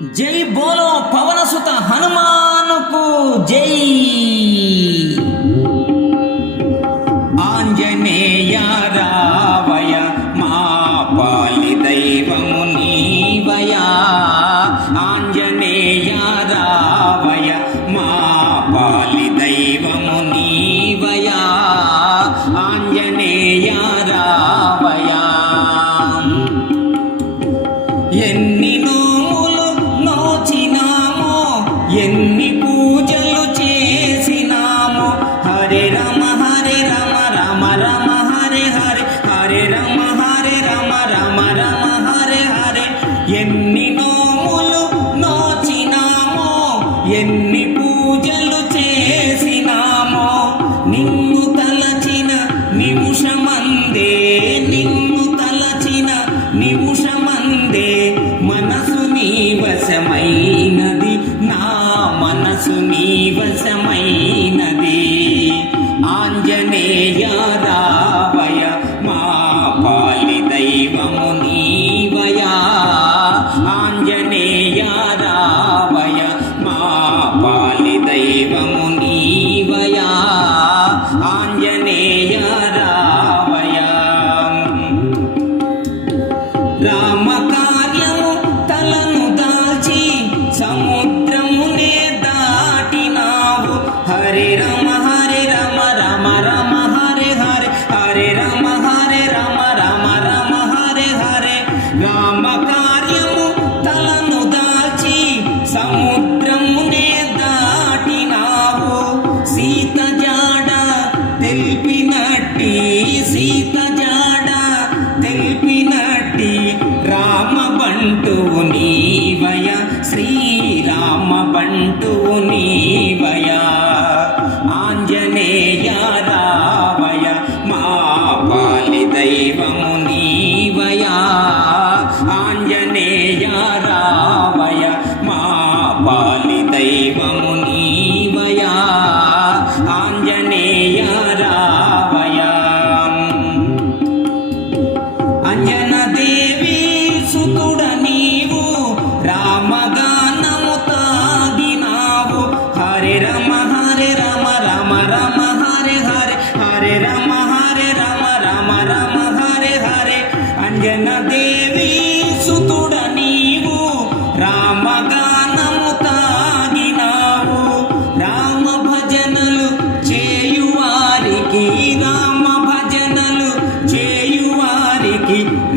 జై బోలో పవనసుత హనుమానుకు జై. ఆంజనేయ రావయ మా పాలి దైవము నీవయ. ఆంజనేయ రావయ మా పాలి దైవము నీవయ. ఆంజనేయ రావయ. ఎన్ని ఎన్ని నోములు నోచినామో ఎన్ని పూజలు చేసినామో నిన్ను తలచిన నిమిషమందే నిన్ను తలచిన నిమిషమందే మనసు నీ వశమైనది నా మనసు నీ వశమైనది. ఆంజనేయ హరే రమ హరే రమ రమ రమ హరే హరే హరే రమ హరే రమ రమ రమ హరే హరే రామ కార్యము తలను దాచి సముద్రమునే దాటినావు సీత జాడ తెలిపినట్టి సీత జాడ తెలిపినట్టి రామ బంటువు నీవయ శ్రీరామ బంటువు నీ దైవము నీవయా? ఆంజనేయ రామయ మా పాలి దైవము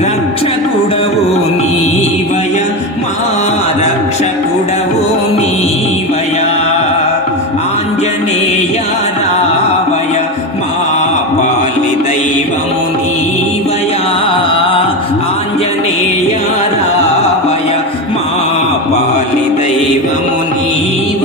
రక్షకుడవు నీవయ మా రక్షకుడవు నీవయ. ఆంజనేయ రావయ మా పాలి దైవము నీవయ. ఆంజనేయ రావయ మా పాలి దైవము నీవ